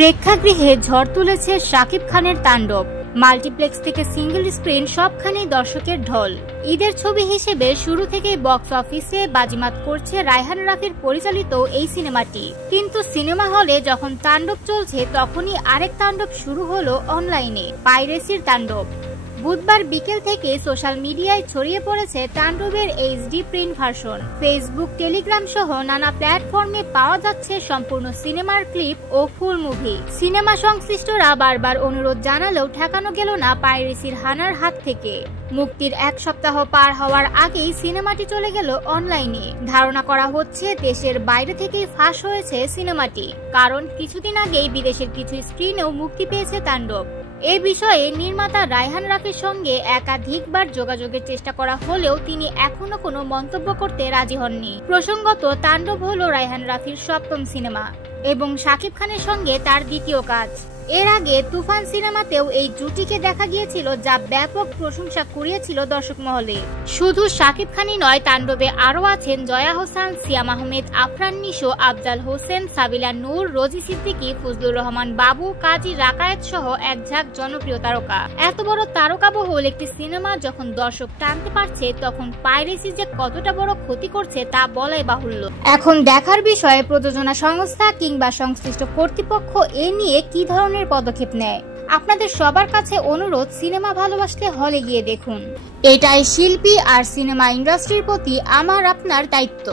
প্রেক্ষাগৃহে ঝড় তুলেছে শাকিব খানের তাণ্ডব। মাল্টিপ্লেক্স থেকে সিঙ্গেল স্ক্রিন সবখানেই দর্শকের ঢল। ঈদের ছবি হিসেবে শুরু থেকেই বক্স অফিসে বাজিমাত করছে রায়হান রাফির পরিচালিত এই সিনেমাটি। কিন্তু সিনেমা হলে যখন তাণ্ডব চলছে তখনই আরেক তাণ্ডব শুরু হলো অনলাইনে, পাইরেসির তাণ্ডব। বুধবার বিকেল থেকে সোশ্যাল মিডিয়ায় ছড়িয়ে পড়েছে তাণ্ডবের HD print version. Facebook, Telegram সহ নানা প্ল্যাটফর্মে পাওয়া যাচ্ছে সম্পূর্ণ সিনেমার ক্লিপ ও ফুল মুভি। সিনেমা সংশ্লিষ্টরা বারবার অনুরোধ জানালেও ঠেকানো গেল না পাইরেসির হানার হাত থেকে। মুক্তির এক সপ্তাহ পার হওয়ার আগেই সিনেমাটি চলে গেল অনলাইনে। ধারণা করা হচ্ছে দেশের বাইরে থেকেই ফাঁস হয়েছে সিনেমাটি, কারণ কিছুদিন আগেই বিদেশের কিছু স্ক্রিনেও মুক্তি পেয়েছে তাণ্ডব। এ বিষয়ে নির্মাতা রায়হান রাফির সঙ্গে একাধিকবার যোগাযোগের চেষ্টা করা হলেও তিনি এখনো কোনো মন্তব্য করতে রাজি হননি। প্রসঙ্গত, তাণ্ডব হলো রায়হান রাফির সপ্তম সিনেমা এবং শাকিব খানের সঙ্গে তার দ্বিতীয় কাজ। এর আগে তুফান সিনেমাতেও এই জুটিকে দেখা গিয়েছিল, যা ব্যাপক প্রশংসা কুড়িয়েছিল দর্শক মহলে। শুধু শাকিব খানই নয়, তাণ্ডবে আরও আছেন জয়া হোসেন, সিয়াম আহমেদ, আফরান নিশো, আফজাল হোসেন, সাবিলা নূর, রোজি সিদ্দিকী, ফজলুর রহমান বাবু, কাজী রাকায়েত সহ একঝাঁক জনপ্রিয় তারকা। এত বড় তারকাবহুল একটি সিনেমা যখন দর্শক টানতে পারছে, তখন পাইরেসি যে কতটা বড় ক্ষতি করছে তা বলাই বাহুল্য। এখন দেখার বিষয়ে প্রযোজনা সংস্থা কিংবা সংশ্লিষ্ট কর্তৃপক্ষ এ নিয়ে কি ধরনের পদক্ষেপ নেয়। আপনাদের সবার কাছে অনুরোধ, সিনেমা ভালোবাসলে হলে গিয়ে দেখুন। এটাই শিল্পী আর সিনেমা ইন্ডাস্ট্রির প্রতি আমার আপনার দায়িত্ব।